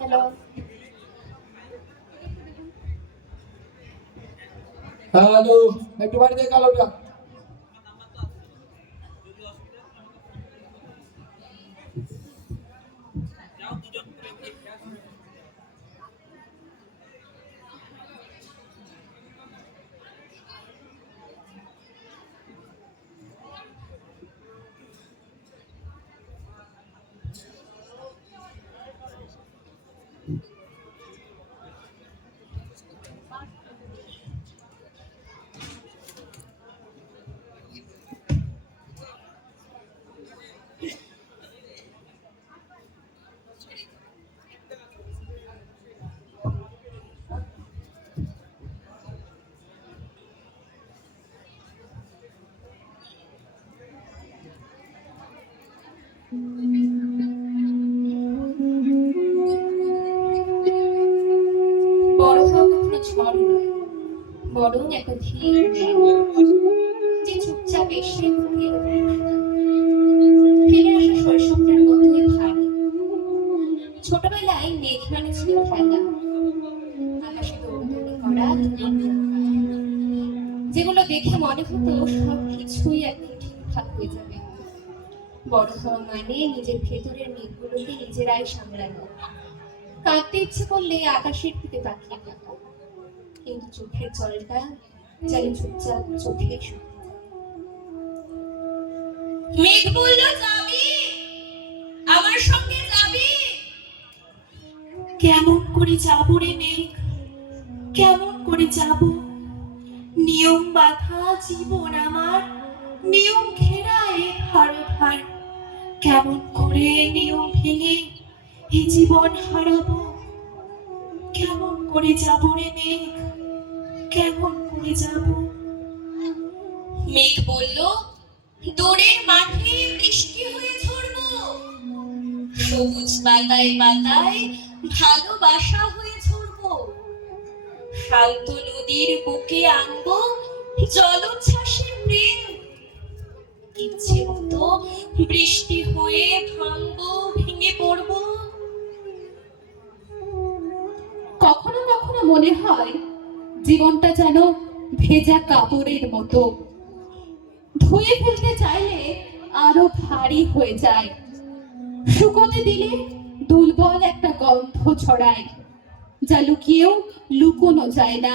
Hello. Hello, একটু বাড়ি দিয়ে কালোটা। বড় হওয়া কখনো ঝড় নয়, বরং একটা ধীর মেঘ, যে চুপচাপ এসে ঘুমিয়ে ফিরে আসা শৈশবটার মতোই ভারী। ছোটবেলায় মেঘ মানে ছিল খেলা, আকাশে দৌড়দৌড়ি করা, যেগুলো দেখে মনে হতো সব কিছুই একদিন ঠিকঠাক হয়ে যাবে। বড় হওয়া মানে নিজের ভেতরের মেঘগুলোকে নিজেরাই সামলানো, কাঁদতে ইচ্ছে করলে আকাশের দিকে তাকিয়ে থাকা, কিন্তু চোখের জলটা যেন চুপচাপ চোখে মেঘ বলল, যাবি আমার সঙ্গে যাবি? কেমন করে যাবো রে মেঘ, কেমন করে যাব? নিয়ম বাঁধা জীবন আমার, নিয়ম ঘেরা এ ঘর। কেমন করে নিয়ম ভেঙে এই জীবন হারাবো? কেমন করে যাব রে মেঘ, কেমন করে যাব? মেঘ বলল, দূরের মাঠে বৃষ্টি হয়ে ঝরবো, সবুজ পাতায় পাতায় ভালোবাসা হয়ে ঝরবো, শান্ত নদীর বুকে আনবো জলোচ্ছ্বাসের প্রেম, ইচ্ছে মতো বৃষ্টি হয়ে ভাঙবো, ভেঙে পড়বো। কখনো কখনো মনে হয় জীবনটা যেন ভেজা কাপড়ের মতো, ধুয়ে ফেলতে চাইলে আরো ভারী হয়ে যায়, শুকোতে দিলে দুর্বল একটা গন্ধ ছড়ায়, যা লুকিয়েও লুকোনো যায় না।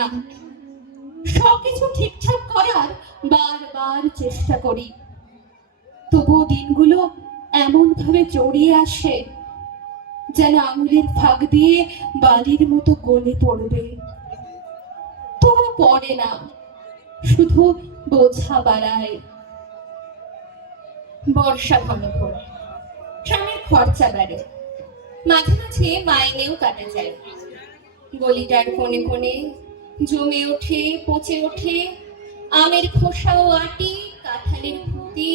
সবকিছু ঠিকঠাক করার বারবার চেষ্টা করি, তবুও দিনগুলো এমন ভাবে জড়িয়ে আসে যেন আঙুলের ফাঁক দিয়ে বালির মতো গলে পড়বে। তবু পড়ে না, শুধু বোঝা বাড়ায়। বর্ষা ঘন ঘোর, স্বামীর খরচা বাড়ে, মাঝে মাঝে মাইনেও কাটা যায়, গলিটার কোণে কোণে জমে ওঠে, পচে ওঠে আমের খোসা ও আটি, কাঁঠালের খুঁতি,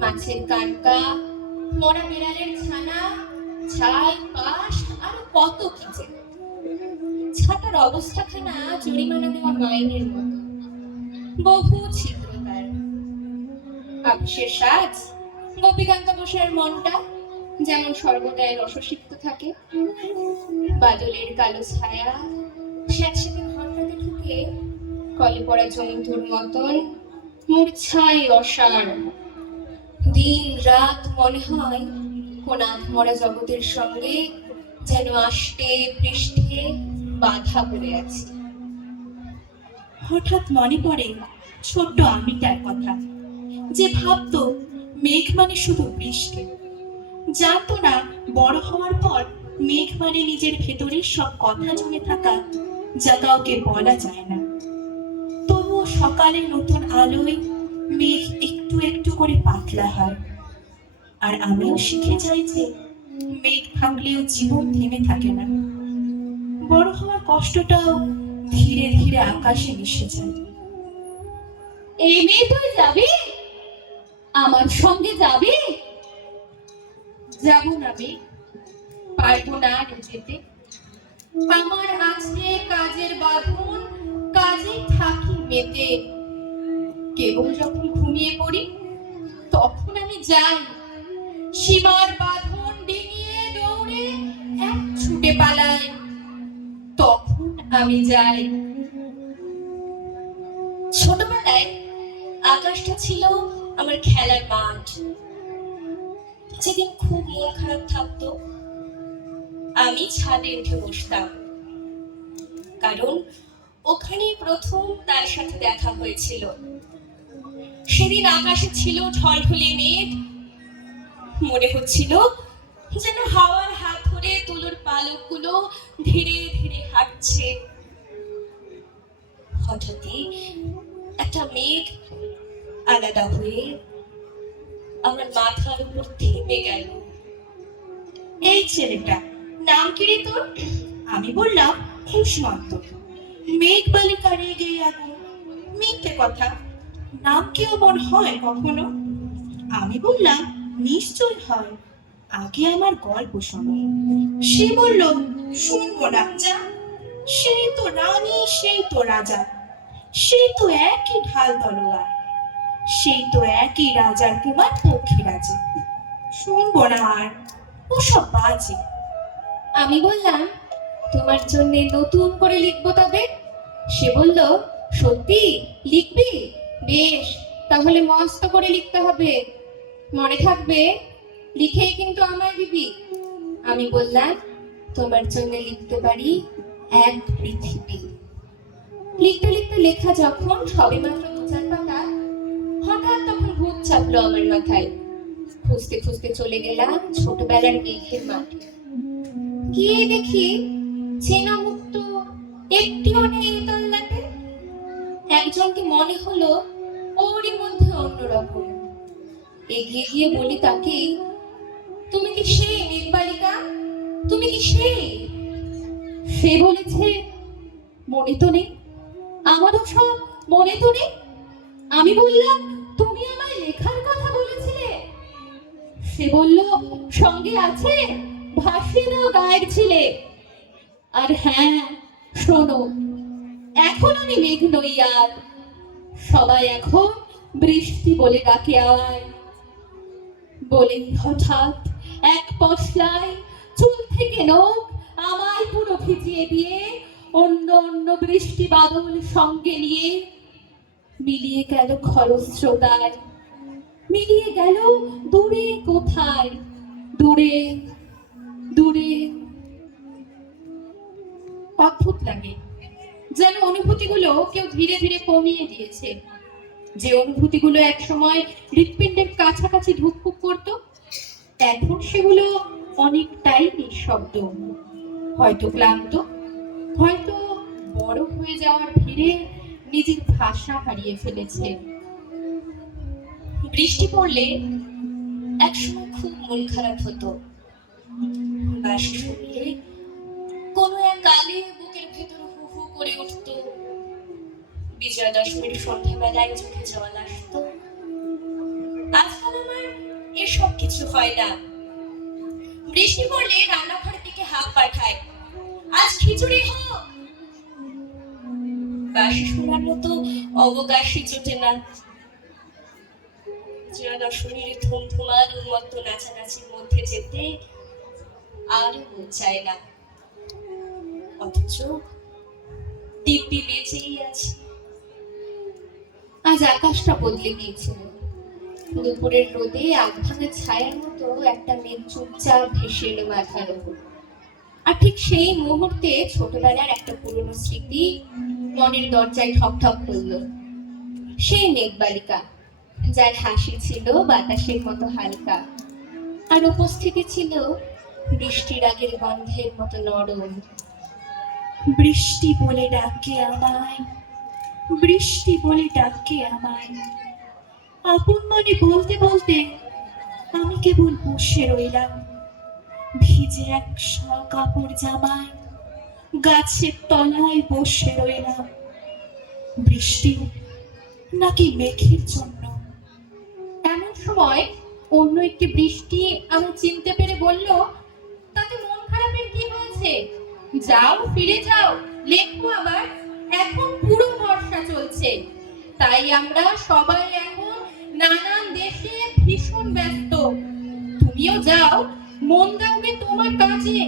মাছের কানকা, মরা বিড়ালের ছানা, ছাই, পাশ, আর কত কি যে। ছাতার অবস্থাখানা জরিমানা দেওয়া মাইনের মতো, বহু ছিদ্র তার। আপিসের সাজ, গোপীকান্ত বসার মনটা যেমন সর্বদাই রসসিক্ত থাকে, বাদলের কালো ছায়া স্যাঁতসেঁতে ঘরটাতে ঢুকে কলে পড়া জন্তুর মতন মূর্ছায় অসার। দিন রাত মনে হয় কোন আধমরা জগতের সঙ্গে যেন আষ্টে পৃষ্ঠে বাধা পড়ে আছে। হঠাৎ মনে পড়ে ছোট্ট আমিটার কথা, যে ভাবতো মেঘ মানে শুধু বৃষ্টি, জানতো না বড় হওয়ার পর মেঘ মানে নিজের ভেতরের সব কথা জমে থাকা, যা কাউকে বলা যায় না। তবুও সকালে নতুন আলোয় মেঘ একটু একটু করে পাতলা হয়, আর আমিও শিখে যাই যে মেঘ থাকলেও জীবন থেমে থাকে না। বড় হওয়ার কষ্টটাও ধীরে ধীরে আকাশে মিশে যায়। এই মেয়ে, তুই যাবি আমার সঙ্গে? যাবি? যাব না মেয়ে, পারবো না আর যেতে। আমার আছে কাজের বাঁধন, কাজে থাকি মেতে। কেবল যখন ঘুমিয়ে পড়ি তখন আমি যাই, সীমার বাঁধন ডিঙিয়ে দৌড়ে এক ছুটে ছুটে পালায়, তখন আমি যাই। ছোটবেলায় আকাশটা ছিল আমার খেলার মাঠ। যেদিন খুব মন খারাপ থাকতো, আমি ছাদে উঠে বসতাম, কারণ ওখানেই প্রথম তার সাথে দেখা হয়েছিল। সেদিন আকাশে ছিল ঢলঢলে মেঘ, মনে হচ্ছিল যেন হাওয়ার হাত ধরে তুলোর পালকগুলো ধীরে ধীরে হাঁটছে। হঠাৎই একটা মেঘ আলাদা হয়ে আমার মাথার উপর থেমে গেল। এই ছেলেটা, নাম কি রে তোর? আমি বললাম, খুশমন্ত। মেঘ বালিকা রেগে আগুন। মিথ্যে কথা, নাম কি অমন হয় কখনো? আমি বললাম, নিশ্চয় হয়, আগে আমার গল্প শোনো। সে বলল, শুনবো না, যা। সেই তো রানী, সেই তো রাজা, সেই তো একই ঢাল তলোয়ার, সেই তো একই রাজার কুমার পক্ষীরাজে। শুনবো না আর, ওসব বাজে। আমি বললাম, তোমার জন্য নতুন করে লিখবো তবে। সে বলল, সত্যি লিখবি? বেশ, তাহলে মস্ত করে লিখতে হবে, মনে থাকবে, লিখেই কিন্তু আমায় দিবি। আমি বললাম, তোমার জন্য লিখতে পারি এক পৃথিবী। লিখতে লিখতে লেখা যখন সবেমাত্র 2-4 পাতা, হঠাৎ তখন ভূত চাপলো আমার মাথায়। খুঁজতে খুঁজতে চলে গেলাম ছোটবেলার মেঘের মাঠে। গিয়ে দেখি চেনা মুখ তো একটিও নেই তল্লাটে। একজনকে মনে হলো ওরই মধ্যে অন্যরকম। এগিয়ে গিয়ে বলি তাকে, তুমি কি সেই মেঘবালিকা? তুমি কি সেই? সে বলেছে, মনে তো নেই, আমারও সব মনে তো নেই। আমি বললাম, তুমি আমায় লেখার কথা বলেছিলে। সে বলল, সঙ্গে আছে, ভাসিয়ে দাও গায়ের ছিলে। আর হ্যাঁ, শোনো, এখন আমি মেঘ নই আর, সবাই এখন বৃষ্টি বলে ডাকে আয়। বলে হঠাৎ এক পশলায় চুল থেকে নখ আমায় পুরো ভিজিয়ে দিয়ে অন্য অন্য বৃষ্টি বাদল সঙ্গে নিয়ে মিলিয়ে গেল খরস্রোতায়, মিলিয়ে গেল দূরে কোথায়, দূরে দূরে। অদ্ভুত লাগে, যেন অনুভূতিগুলো কেউ ধীরে ধীরে কমিয়ে দিয়েছে। যে অনুভূতিগুলো একসময় হৃৎপিণ্ডের কাছাকাছি ধুকপুক করত, এখন সেগুলো অনেকটাই নিঃশব্দ, হয়তো ক্লান্ত, হয়তো বড় হয়ে যাওয়ার ভিড়ে নিজের ভাষা হারিয়ে ফেলেছে। বৃষ্টি পড়লে একসময় খুব মন খারাপ হতো। বাঁশি শুনলে কোনো এক গানে বুকের ভেতর হু হু করে উঠত। বিজয়া দশমীর সন্ধ্যাবেলায় চোখে জল আসতো। আজকাল আমার এসব কিছু হয় না। বৃষ্টি পড়লে রান্নাঘরের দিকে হাত পাঠায়, আজ খিচুড়ি হোক। বাঁশি শোনার মতো অবকাশই জোটে না। বিজয়া দশমীর ধুমধুমার উন্মত্ত নাচানাচির মধ্যে যেতে আর মন চায় না, অথচ দিব্যি বেঁচেই আছে। আজ আকাশটা বদলে গিয়েছিল। দুপুরের রোদে আধভাঙা ছায়ার মতো একটা মেঘ চুপচাপ ভেসে এলো মাথার উপর। আর ঠিক সেই মুহূর্তে ছোটবেলার একটা পুরনো স্মৃতি মনের দরজায় ঠক ঠক করলো। সেই মেঘবালিকা, যার হাসি ছিল বাতাসের মতো হালকা, আর উপস্থিতি ছিল বৃষ্টির আগের গন্ধের মতো নরম। বৃষ্টি বলে ডাকে আমায়, বৃষ্টি বলে ডাকে আমায়। আপন মনে বলতে বলতে আমি কেবল বসে রইলাম, ভিজে এক কাপড় জামায় গাছের তলায় বসে রইলাম। বৃষ্টি নাকি মেঘের জন্য? এমন সময় অন্য একটি বৃষ্টি আমি চিনতে পেরে বলল, তাতে মন খারাপের কি হয়েছে? যাও, ফিরে যাও, লেখো আবার, এখন পুরো বর্ষা চলছে, তাই আমরা সবাই এখন নানান দেশে ভীষণ ব্যস্ত। তুমিও যাও, মন দাওগে তোমার কাজে।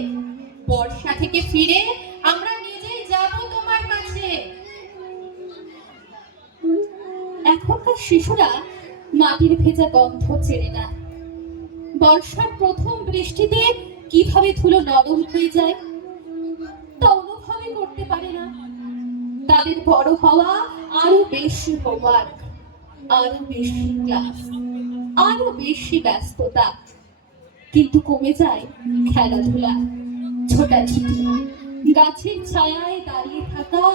বর্ষা থেকে ফিরে আমরা নিজেই যাব তোমার কাছে। এখনকার শিশুরা মাটির ভেজা গন্ধ চেনে না। বর্ষার প্রথম বৃষ্টিতে কিভাবে ধুলো নরম হয়ে যায় তা অনুভবই করতে পারে না। তাদের বড় হওয়া, আরো বেশি হোমওয়ার্ক, আরো বেশি ক্লাস, আরো বেশি ব্যস্ততা, কিন্তু কমে যায় খেলাধুলা, ছোটাছুটি, গাছের ছায়ায় দাঁড়িয়ে থাকা,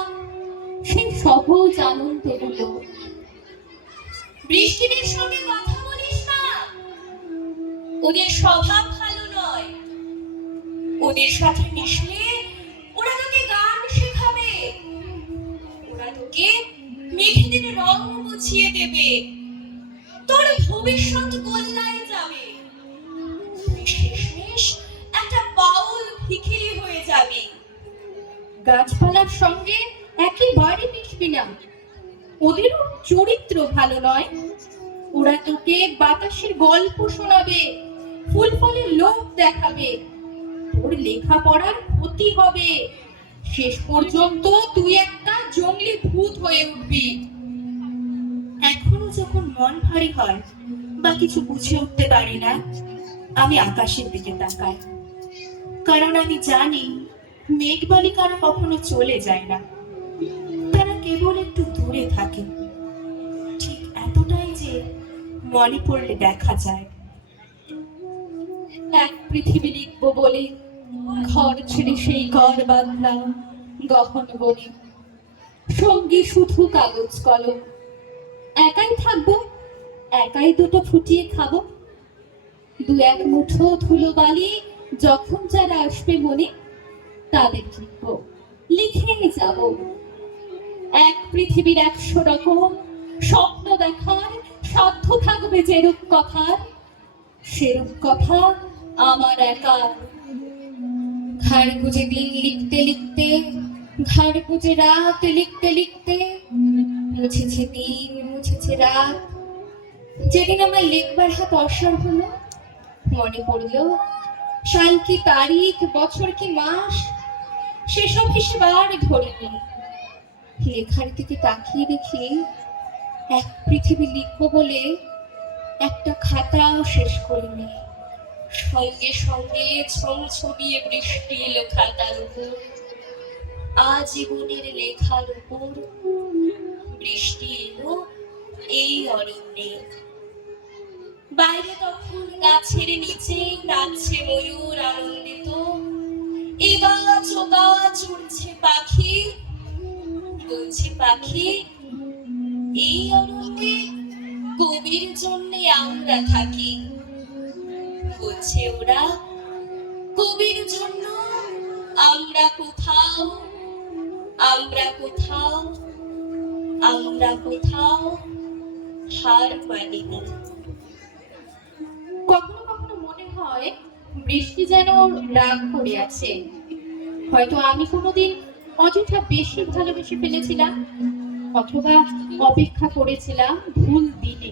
সেই সহজ আনন্দগুলো। বৃষ্টিদের সঙ্গে কথা বলিস না, ওদের স্বভাব ভালো নয়। ওদের সাথে মিশলে ওরা তোকে গান শেখাবে, ওরা তোকে মেঘেদের রং বুঝিয়ে দেবে, তোর ভবিষ্যৎ গোল্লায় যাবে, তুই শেষমেশ একটা বাউল ভিখিরি হয়ে যাবি। গাছপালার সঙ্গে একেবারে মিশবি না, ওদেরও চরিত্র ভালো নয়। ওরা তোকে বাতাসের গল্প শোনাবে, ফুল ফলের লোভ দেখাবে, তোর লেখাপড়ার ক্ষতি হবে, শেষ পর্যন্ত তুই একটা জঙ্গলি ভূত হয়ে উঠবি। এখনো যখন মন ভারী হয় বা কিছু বুঝে উঠতে পারি না, আমি আকাশের দিকে তাকাই, কারণ আমি জানি মেঘবালিকারা কখনো চলে যায় না, তারা কেবল একটু দূরে থাকে, ঠিক এতটাই যে মনে পড়লে দেখা যায়। এক পৃথিবী লিখবো বলে ঘর ছেড়ে সেই ঘর বাঁধলাম গহন বনে, সঙ্গী শুধু কাগজ কলম, একাই থাকবো, একাই দুটো ফুটিয়ে খাবো, দু এক মুঠো ধুলো বালি যখন যারা আসবে মনে তাদের লিখবো, লিখে যাব। এক পৃথিবীর 100 রকম স্বপ্ন দেখার সাধ্য থাকবে যেরূপ কথার, সেরূপ কথা আমার একার। ঘাড় গুজে দিন লিখতে লিখতে, ঘাড় গুজে রাত লিখতে লিখতে, মুছেছে দিন মুছেছে রাত। যেদিন আমার লেখবার হাত অসার হলো, মনে পড়লো সাল কি তারিখ, বছর কি মাস, সেসব হিসেব আর ধরিনি। লেখার দিকে তাকিয়ে দেখি এক পৃথিবী লিখবো বলে একটা খাতাও শেষ করিনি। সঙ্গে সঙ্গে ছমছমিয়ে বৃষ্টি এলো খাতার উপর, আজীবনের লেখার উপর বৃষ্টি এলো এই অরণ্যে। বাইরে তখন গাছের নিচে নাচছে ময়ূর আনন্দিত, এ গাছ ও গাছ উড়ছে পাখি, বলছে পাখি এই অরণ্যে কবির জন্যে আমরা থাকি। বলছে ওরা কবির জন্য আমরা কোথাও, আমরা কোথাও, আমরা কোথাও হার মানিনি। কখনো কখনো মনে হয় বৃষ্টি যেন রাগ করে আছে, হয়তো আমি কোনোদিন অযথা বেশি ভালোবেসে ফেলেছিলাম, অথবা অপেক্ষা করেছিলাম ভুল দিনে।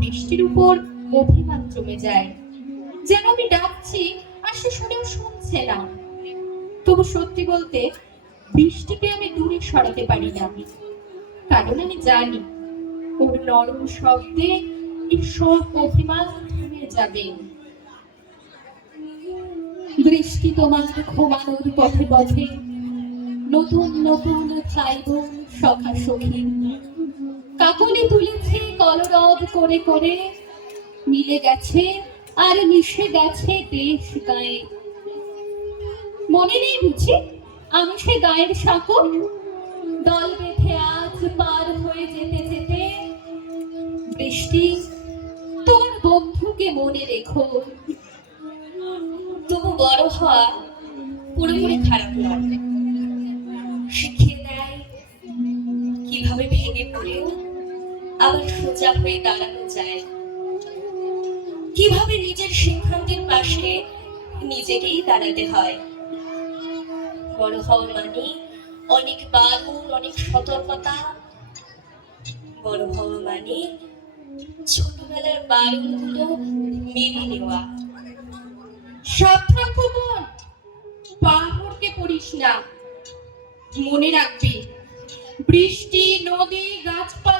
বৃষ্টির উপর অভিমান জমে যায়, যেন আমি ডাকছি আর সে শুনেও শুনছে না। তবু সত্যি বলতে বৃষ্টিকে আমি দূরে সরাতে পারি না, কারণ আমি জানি ওর নরম শব্দে এই সব অভিমান থেমে যাবে। বৃষ্টি তোমার ঘুমানোর পথে পথে, নতুন নতুন ভাই বোন সখা সখী, কাকলি তুলেছে কলরব করে করে, মিলে গেছে আর মিশে গেছে দেশ গায়ে। মনে নেই বুঝি আমি সে গায়ের সাঁকো, দল বেঁধে আজ পার হয়ে যেতে যেতে। বৃষ্টি তোমার বন্ধুকে মনে রেখো। তবু বড় হওয়া পুরোপুরি খারাপ নয়, শিখিয়ে দেয় কিভাবে ভেঙে পড়েও আবার সোজা হয়ে দাঁড়ানো যায়, কিভাবে নিজের সিদ্ধান্তের পাশে নিজেকেই দাঁড়াতে হয়। বড় হওয়া মানে অনেক বারণ, অনেক সতর্কতা। বড় হওয়া মানে ছোটবেলার বারণগুলো মেনে নেওয়া। সাবধান খবর, করিস না। মনে রাখবি, বৃষ্টি, নদী, গাছপালা